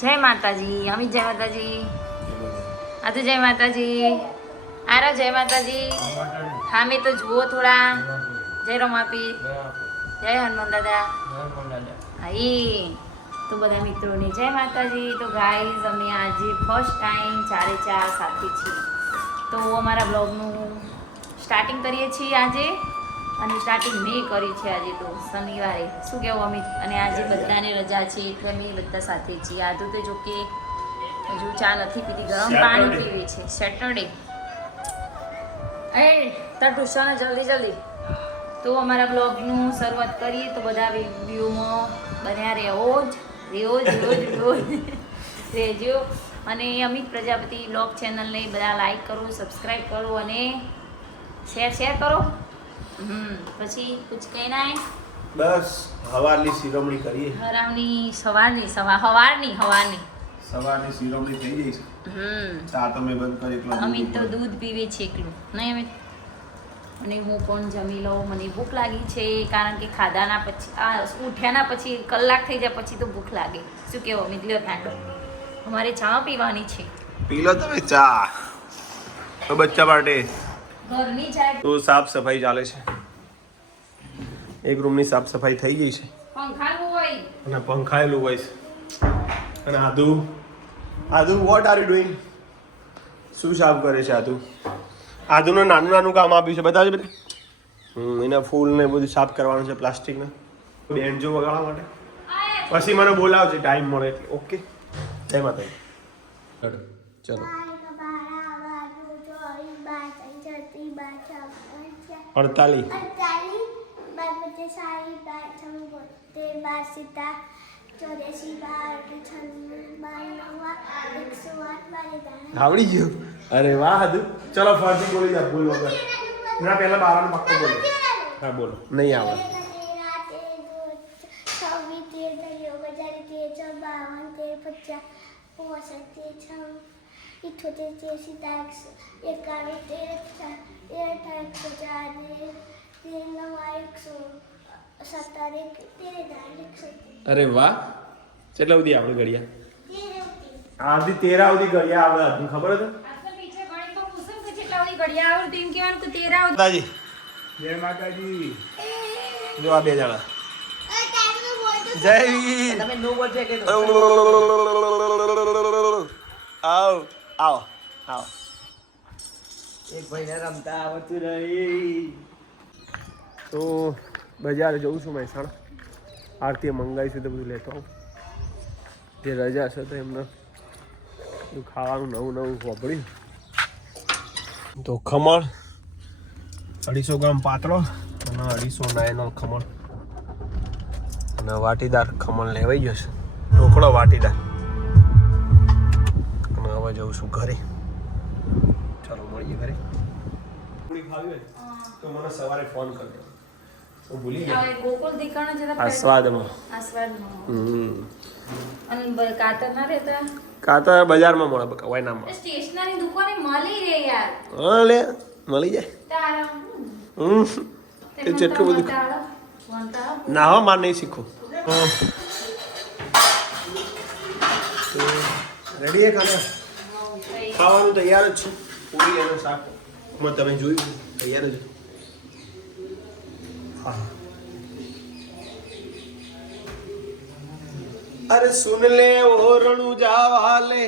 જય માતાજી, અમિત જય માતાજી, આદુ જય માતાજી, આરો જય માતાજી. હા મેં તો જુઓ થોડા. જય રમાપી, જય હનુમાન દાદા. હા તો બધા મિત્રોને જય માતાજી. તો ગાઈઝ અમે આજે ફર્સ્ટ ટાઈમ 4:30 સાથે છીએ. તો અમારા બ્લોગનું સ્ટાર્ટિંગ કરીએ છીએ આજે, અને સ્ટાર્ટિંગ મેં કરી છે આજે. તો શનિવારે શું કહેવું અમિત, અને આજે બધાને રજા છે એટલે અમે બધા સાથે છીએ. આધુ તો જો કે હજુ ચા નથી પીધી, ગરમ પાણી પીવે છે. સેટરડે તાર ટ્યુશન જલ્દી. તો અમારા બ્લોગનું શરૂઆત કરીએ. તો બધા વિડીયોમાં બન્યા રહેજો. અને અમિત પ્રજાપતિ બ્લોગ ચેનલને બધા લાઈક કરો, સબસ્ક્રાઈબ કરો અને શેર કરો. પછી કુછ કહેના હે? બસ હવારની શિરોમણી કરીએ. સવારની શિરોમણી થઈ ગઈ છે. ચા તો મેં બંધ કરી એકલો. અમિત તો દૂધ પીવે છે એકલું, નહીં અમિત? અને હું પણ જમી લઉં. મને ભૂખ લાગી છે, કારણ કે ખાધાના પછી ઉઠ્યાના પછી કલાક થઈ જાય પછી તો ભૂખ લાગે. શું કહેવો અમિત? લ્યો ઠાંડો. અમારે ચા પીવાની છે. પી લો તમે ચા. તો બચ્ચા માટે ઘરની ચા. તો સાફ સફાઈ ચાલે છે. એક રૂમની સાફ સફાઈ થઈ ગઈ છે, પંખાનું હોય અને પંખાયેલું હોય છે. અને આદુ વોટ આર યુ ડુઈંગ? શું સાફ કરે છે આદુ? આદુનું નાનું કામ આપ્યું છે, બતાવજો બધા. એના ફૂલ ને બધું સાફ કરવાનું છે, પ્લાસ્ટિકના બેન્જો વગાડવા માટે. પછી મને બોલાવજો ટાઈમ મળે એટલે. ઓકે, જય માતાજી. ચલો 48 આવડી ગયું. અરે વાહ આદુ. ચલો ફરતી બોલી જા, ભૂલ વગર. ના પહેલા 12 નો પક્કો બોલો. હા બોલો. નહીં આવડે. અરે વાહ. કેટલા સુધી આપણે ઘડિયા? આધી 13 સુધી ઘડિયા આવડે. તમને ખબર હતું? જય માતાજી. જો આ બે જણા. જય વીર. તમે નો બોલજે કે આવ. એક ભાઈને રમતા આવતું નહીં. તો બજાર જઉં છું મહેસાણા. આરતી મંગાવીશું તો બધું લેતો આવું. જે રજા છે તો એમને ખાવાનું નવું વાપર્યું. તો ખમણ 250 ગ્રામ પાતળો અને 250 નાયનો ખમણ, અને વાટીદાર ખમણ લેવાઈ જશે. ઢોકળો વાટીદાર. અને હવે જઉં છું ઘરે. ચાલો મળીએ ઘરે. પૂરી ખાવી હોય તો મને સવારે ફોન કરજો. તો ભૂલી જાય ગોકુલ દીકાણા જતા આસ્વાદમાં. અને કાતર ના રહેતા. કાતર બજારમાં મળે, હોય ના મળે. સ્ટેશનરી દુકાને મળી રહે યાર. હા લે, મળી જાય. એ જેટલું બધું ના હો, માર નહીં શીખું. રેડી હે ખાના? ખાવાનું તૈયાર જ છે. પૂરી અને શાક તમે જોયું, તૈયાર જ. હા. અરે સુન લે ઓ રણુજા વાલે,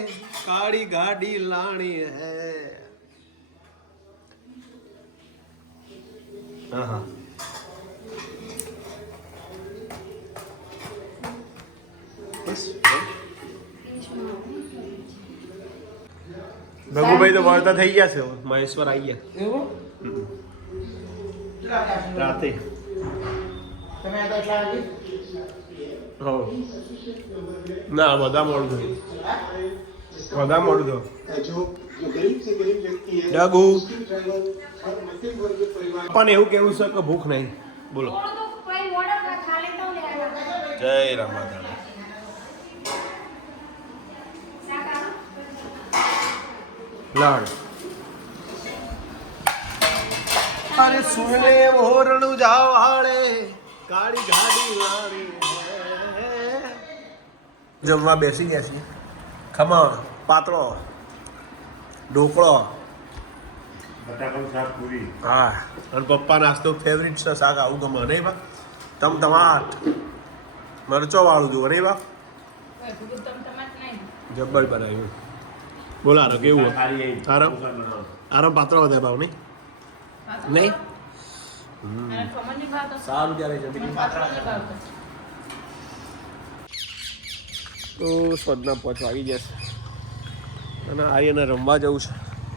કાળી ગાડી લાણી હે. હા. ભગુભાઈ તો વળતા થઈ ગયા છે. મહેશ્વર આવી ગયા. એવું રાતે તમે આ એટલા વાગે? હો ના, બધા મોડું થયું. ડગુ પણ એવું કેવું છે કે ભૂખ નહીં. બોલો. જય રામાધણ. લાડ. અરે સુન લે ઓરણું જાવ હાળે, કાળી ગાડી લાડી. જમવા બેસી ગયા છીએ. ખમણ પાતળો ઢોકળો બટાકાનું શાક પૂરી હા અને પપ્પા નાસ્તો ફેવરિટ છે શાક આવું ગમે નહીં બા ટમાટ મરચો વાળું જુઓ નહીં બા જબ્બર બનાવ્યું બોલા આરો કેવું આરામ આરામ પાતળો વધારે ભાવ નહીં નહીં સારું ત્યારે જમી તો સ્પદના 5 વાગી જશે અને આર્યને રમવા જવું છે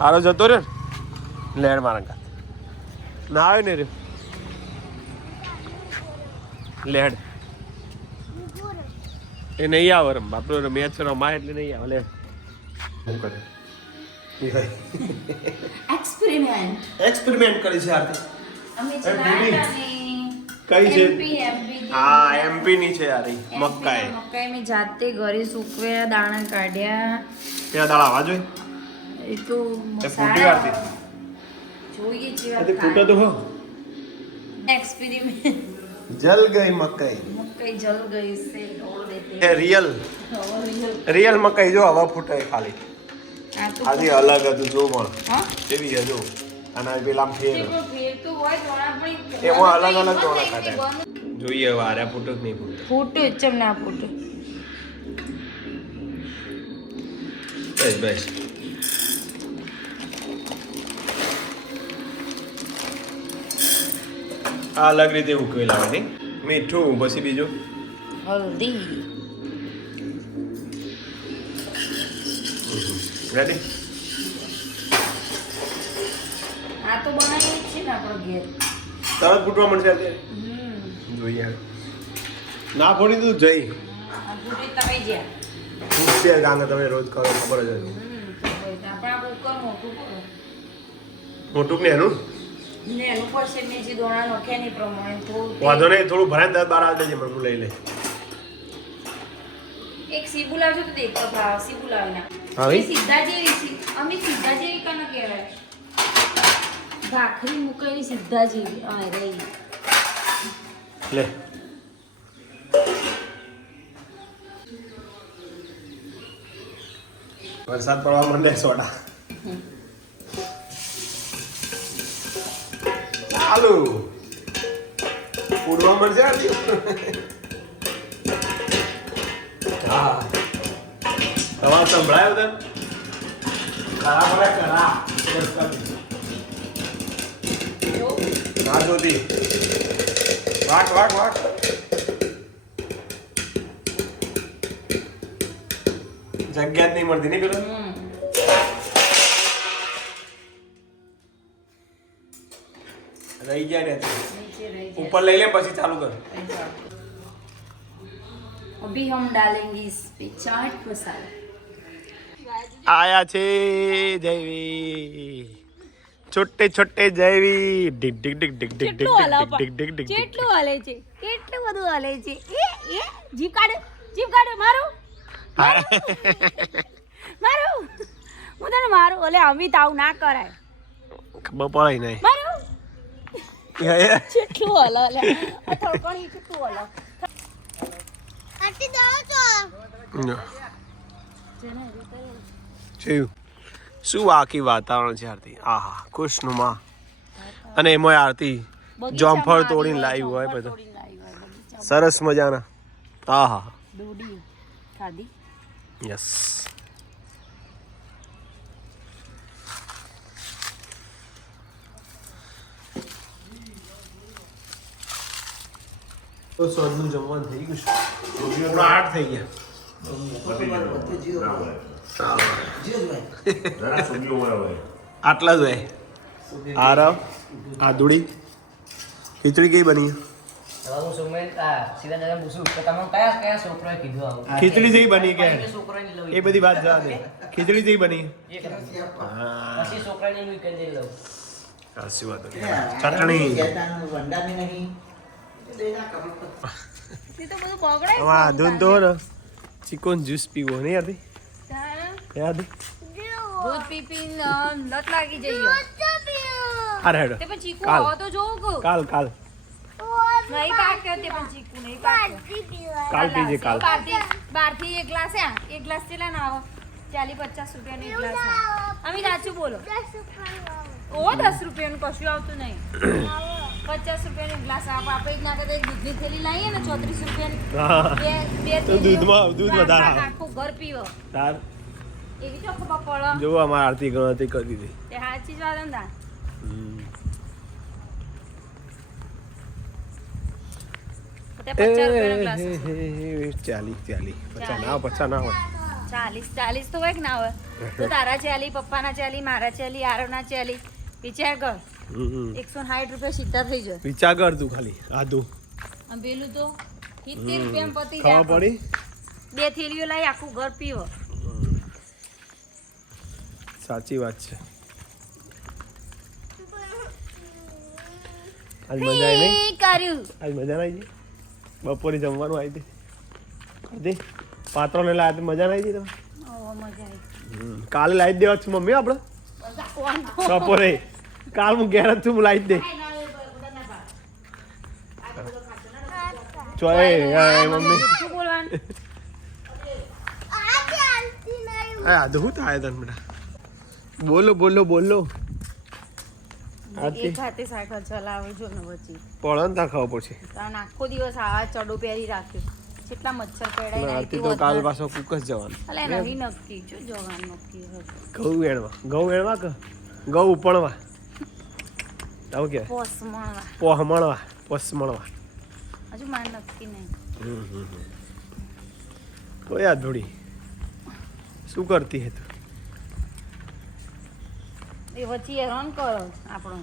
આરો જતો રહ્યો ને લેડ મારા ના આવે ને રે લેડ એ નહીં આવે રમવા આપણો મેચ રમાય એટલે નહીં આવે લે શું કરે એક્સપેરિમેન્ટ કરી છે આરતી કઈ છે હા એમપી ની છે યાર મકાઈ મેં જાતે ઘરે સૂકવે દાણા કાઢ્યા ત્યાં દાળ આવા જોઈએ એ તો એ ફૂટી વાળતી જોઈએ છે તે ફૂટો તો હો एक्सपेरिमेंट जल गई मकई मकई जल गई से तोड़ देते ये रियल रियल मकई जो हवा फूटे खाली आधी अलग હતું જો પણ હા કેવી છે જો અને પેલા ફેર ફેર તો હોય થોડા પણ એમાં અલગ અલગ દોણા કાઢે જોઈએ હવે આર્યા ફૂટો કે નહીં ફૂટો ફૂટો ચમ ના ફૂટો બસ બસ આ અલગ રીતે ઉકવેલા નહીં મીઠું પછી બીજું હલ્દી રેડી આ તો બનાવી છે ને આપણો ઘેર તરત ફૂટવા મળશે અત્યારે જોઈએ ના ફોડી તો જઈ આ ફૂટી તમે જ્યાં ફૂટશે ગાંગે તમે રોજ કરો ખબર જ હતી આપણા કુકર મોટું કરો મોટું ને એનું ને એનું પર છે મેં જે દોણા નોખ્યા ની પ્રમાણે થોડું વાંધો નહીં થોડું ભરાય દસ બાર આવી જજે મને લઈ લે એક સીબુ લાવજો તો દેખો ભાવ સીબુ લાવીને આવી? એ સીધા જેવી અમે સીધા જેવી કને કહેવાય ભાખરી મુકાઈ સીધા જેવી આ રહી લે વરસાદ પડવા માંડે સોડા ચાલુ ઉડવા મળશે હા તમારે સંભળાયો તને ખરા ખરા ખરા ના જોતી વાટ વાટ વાટ જગ્યા જ નહીં મળતી નહીં પેલો રહી જાય ને नीचे रह जाए ઉપર લઈ લે પછી ચાલુ કર अभी हम डालेंगे इस पे चाट मसाला આયા છે જયવી છોટે છોટે જયવી ડિક ડિક ડિક ડિક ડિક ડિક ડિક ડિક ડિક કેટલું હલે છે કેટલું બધું હલે છે એ જીભ કાઢે મારું હું તને મારું ઓલે અમિત આવું ના કરાય ખબર પડે નહીં મારું કેટલું હલે ઓલે આ થોડું કેટલું હલે આટી દાઓ તો જોયું શું આખી વાતાવરણ છે આરતી આહા ખુશનુમા અને એમાં આરતી જોમફળ તોડીને લાવી હોય બધું સરસ મજાના આહા દૂધી ખાધી યસ તો સોનનું જમવાનું થઈ ગયું છે 8 થઈ ગયા આટલા જ હોય આરવ આદુડી ખીચડી કઈ બની ખીચડી જેવી બની કે એ બધી વાત જવા દે ખીચડી જેવી બની સાચી વાત ચટણી તે તો બધું બગડે વાહ ધૂન તો ને ચિકન જ્યુસ પીવો નહીં યાદી યાદી દૂધ પી પી લત લાગી જઈએ અરે હેડો તે પણ ચીકુ કાલ. આવો તો જોઉં કે કાલ કાલ નહીં પાક્યો તે પણ ચીકુ નહીં પાક્યો કાલ પીજે કાલ બારથી એક ગ્લાસ ચેલા ના આવો 40-50 રૂપિયાનો એક ગ્લાસ આવે. અમે સાચું બોલો. ઓ 10 રૂપિયાનું કશું આવતું નહીં. 50 રૂપિયાનો એક ગ્લાસ આવે. આપણે એક ના કરતા એક દૂધની થેલી લાવીએ ને 34 રૂપિયાની. હા બે તો દૂધમાં દૂધ વધારે આવે. આખું ઘર પીવો તાર એવી તો ખબર પડે. જો અમારે આરતી ગણતરી કરી દીધી. તે સાચી જ વાત એમ તા. તે 50 રૂપિયાનો ગ્લાસ હશે. 40 50 ના હોય 50 ના હોય. 40 તો હોય કે ના હોય? તો તારા 40, પપ્પાના 40, મારા 40, આરવના 40. વિચાર કર 160 રૂપિયા સીધા થઈ જાય. વિચાર કર તું ખાલી આધું અને પેલું તો 70 રૂપિયામાં પતી ખાવા જાય. પડી. 2 થેલીઓ લઈ આખું ઘર પીવો. સાચી વાત છે. આજ મજા આવી નહીં? કર્યું આજ મજા ના આવી? બપોરે જમવાનું આવી હતી પાત્રો ને લાયા તો મજા ના આવી તમે? ઓહો મજા આવી. કાલે લાવી દેવા છું મમ્મી આપણે બપોરે. કાલ હું ઘેર જ છું, હું લાવી જ દે. ચોય મમ્મી શું બોલવાનું? આધું થાય તને બેટા. બોલો બોલો બોલો. એક હાથે સાયકલ ચલાવે જો ને વચ્ચે પડે ને તાર ખબર પડશે. તાન આખો દિવસ આવા ચડો પહેરી રાખ્યો. કેટલા મચ્છર કડાઈ આરતી તો કાલ પાછો કુક જ જવાનું. અલે નહીં નક્કી જો જવાનું નક્કી હતું. ઘઉં વેણવા કે ઘઉં ઉપણવા આવું કે પોસમણવા પોસમણવા હજુ મારે નક્કી નહીં. તો યાદ થોડી શું કરતી હે તું? એ વચ્ચે હેરાન કરો આપણો.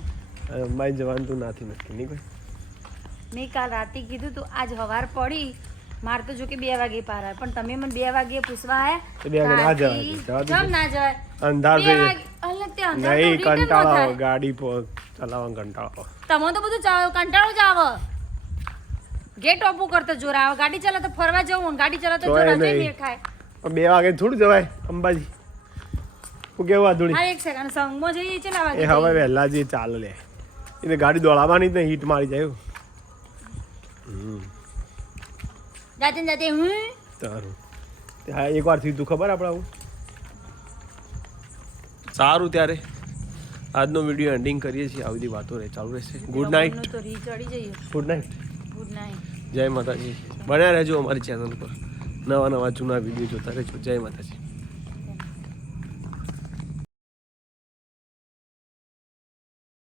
અંબાઈ જવાનું તું નાથી નક્કી નહીં કોઈ? મેં કાલ રાતે કીધું તું આજ હવાર પડી મારે તો જો કે 2 વાગે પાર આવે પણ તમે મને 2 વાગે પૂછવા તો 2 વાગે ના જવાય. જવા દે. કેમ ના જવાય? અંધાર 2 થઈ વાગે અલે તે અંધાર તો નહીં return નો કંટાળો થાય. આવે. ગાડી ચલાવવાનો કંટાળો આવે. તમે તો બધું કંટાળો જ આવે. ગેટ ઓપું કરતો જોર આવે. ગાડી ચલાવતો ફરવા જવું ગાડી ચલાવતો જોર તોય હજે નહીં. મેળ ખાય. પણ 2 વાગે થોડું જવાય અંબાજી? હું કેવું આધુડી હા એક સેકન્ડ સંગમાં જઈએ છે ને એ વાગે હવે વહેલા જે ચાલે લે એને ગાડી દોડાવવાની જ નહીં, હીટ મારી જાય એવું. જાતે જાતે હું તારું ત્યાં એકવાર થયું તું ખબર આપણે આવું. સારું ત્યારે આજનો વિડીયો એન્ડિંગ કરીએ છીએ. આવી બધી વાતો ચાલુ રહેશે. Good night. તો રી ચડી જઈએ. Good night. Good night. જય માતાજી. બન્યા રહેજો અમારી ચેનલ પર. નવા જૂના વિડીયો જોતા રહેજો. જય માતાજી.